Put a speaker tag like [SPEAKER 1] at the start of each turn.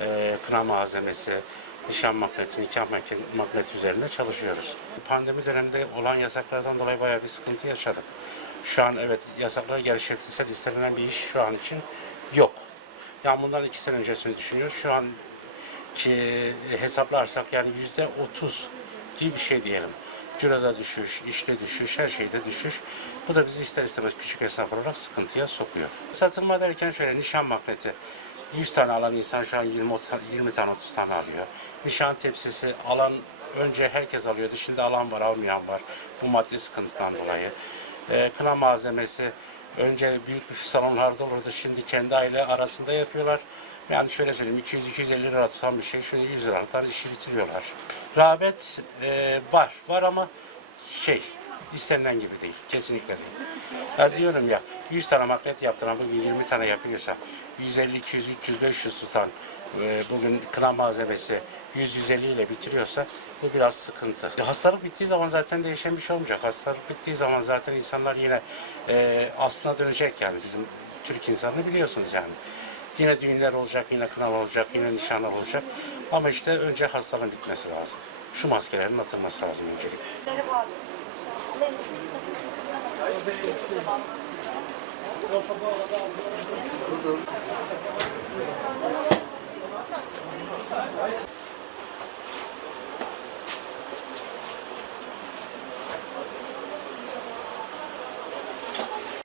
[SPEAKER 1] e, kına malzemesi, nişan magneti, nikah magneti üzerinde çalışıyoruz. Pandemi döneminde olan yasaklardan dolayı bayağı bir sıkıntı yaşadık. Şu an evet yasaklar gevşetilse istenilen bir iş şu an için yok. Yani bundan iki sene öncesini düşünüyoruz. Şu an ki hesaplarsak yani yüzde otuz gibi bir şey diyelim. Ciroda düşüş, işte düşüş, her şeyde düşüş. Bu da bizi ister istemez küçük esnaf olarak sıkıntıya sokuyor. Satılma derken şöyle nişan magneti. 100 tane alan insan şu an 20, ota- 20 tane 30 tane alıyor. Nişan tepsisi alan önce herkes alıyordu. Şimdi alan var almayan var. Bu maddi sıkıntıdan dolayı. Ee, kına malzemesi önce büyük salonlarda olurdu. Şimdi kendi aile arasında yapıyorlar. Yani şöyle söyleyeyim 200-250 lira tutan bir şey şunu 100 liradan işi bitiriyorlar. Rağbet e, var. Var ama şey istenilen gibi değil. Kesinlikle değil. Ya diyorum ya 100 tane magnet yaptıran bugün 20 tane yapıyorsa 150, 200, 300, 500 tutan e, bugün kına malzemesi 100-150 ile bitiriyorsa bu biraz sıkıntı. E, Hastalık bittiği zaman zaten değişen bir şey olmayacak. Hastalık bittiği zaman zaten insanlar yine e, aslına dönecek yani bizim Türk insanını biliyorsunuz yani. Yine düğünler olacak, yine kınalar olacak, yine nişanlar olacak. Ama işte önce hastalığın bitmesi lazım. Şu maskelerin atılması lazım öncelikle.